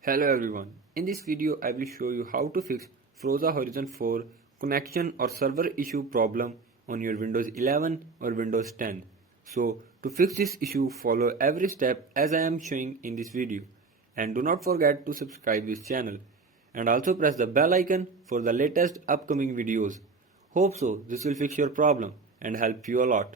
Hello everyone, in this video I will show you how to fix Froza Horizon 4 connection or server issue problem on your Windows 11 or Windows 10. So to fix this issue, follow every step as I am showing in this video, and do not forget to subscribe this channel and also press the bell icon for the latest upcoming videos. Hope so this will fix your problem and help you a lot.